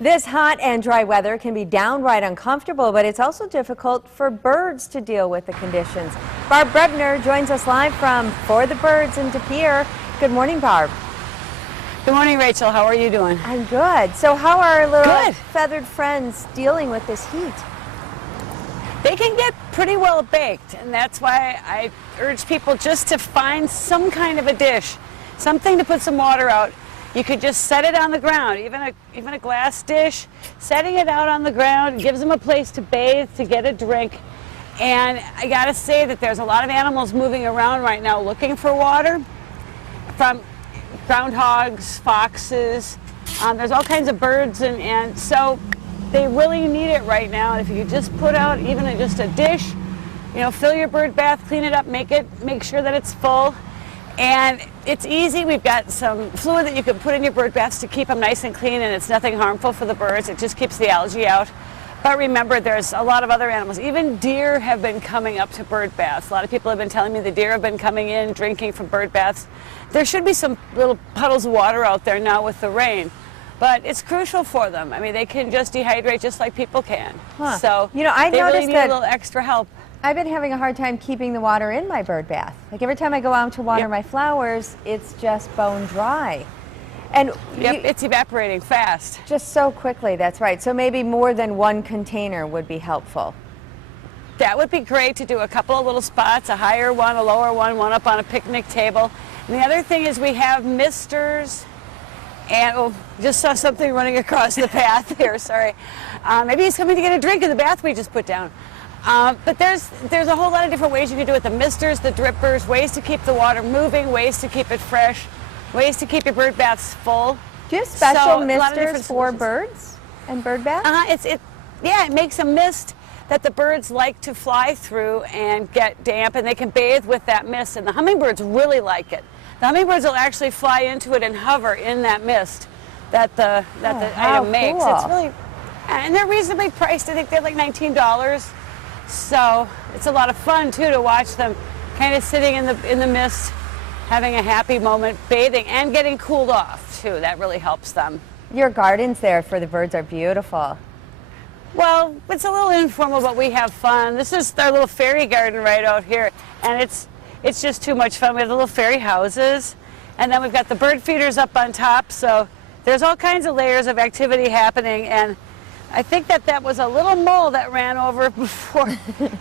This hot and dry weather can be downright uncomfortable, but it's also difficult for birds to deal with the conditions. Barb joins us live from For the Birds in De Pere. Good morning, Barb. Good morning, Rachel. How are you doing? I'm good. So how are our little feathered friends dealing with this heat? They can get pretty well baked, and that's why I urge people just to find some kind of a dish, something to put some water out. You could just set it on the ground, even a glass dish. Setting it out on the ground gives them a place to bathe, to get a drink. And I gotta say that there's a lot of animals moving around right now looking for water, from groundhogs, foxes. There's all kinds of birds, and so they really need it right now. And if you could just put out even just a dish, you know, fill your bird bath, clean it up, make sure that it's full. And it's easy. We've got some fluid that you can put in your bird baths to keep them nice and clean, and it's nothing harmful for the birds. It just keeps the algae out. But remember, there's a lot of other animals. Even deer have been coming up to bird baths. A lot of people have been telling me the deer have been coming in, drinking from bird baths. There should be some little puddles of water out there now with the rain. But it's crucial for them. I mean, they can just dehydrate just like people can. So you know, I they noticed really need a little extra help. I've been having a hard time keeping the water in my bird bath. Like every time I go out to water my flowers, it's just bone dry. And it's evaporating fast. Just so quickly, that's right. So maybe more than one container would be helpful. That would be great to do a couple of little spots, a higher one, a lower one, one up on a picnic table. And the other thing is we have misters. And just saw something running across the path here, sorry. Maybe he's coming to get a drink in the bath we just put down. But there's a whole lot of different ways you can do it. The misters, the drippers, ways to keep the water moving, ways to keep it fresh, ways to keep your bird baths full. Do you have special misters for birds and bird baths? It makes a mist that the birds like to fly through and get damp, and they can bathe with that mist, and the hummingbirds really like it. The hummingbirds will actually fly into it and hover in that mist that the item makes. Cool. It's really, and they're reasonably priced. I think they're like $19. So it's a lot of fun too to watch them kind of sitting in the mist, having a happy moment, bathing and getting cooled off too. That really helps them. Your gardens there for the birds are beautiful. Well, it's a little informal, but we have fun. This is our little fairy garden right out here, and it's just too much fun. We have the little fairy houses, and then we've got the bird feeders up on top, so there's all kinds of layers of activity happening. And I think that was a little mole that ran over before,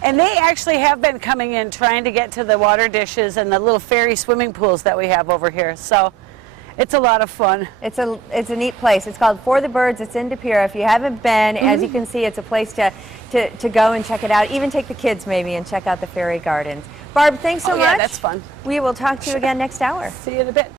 and they actually have been coming in trying to get to the water dishes and the little fairy swimming pools that we have over here. So it's a lot of fun. It's a neat place. It's called For the Birds. It's in De Pere. If you haven't been, as you can see, it's a place to go and check it out. Even take the kids maybe and check out the fairy gardens. Barb, thanks so much. Yeah, that's fun. We will talk to you again next hour. See you in a bit.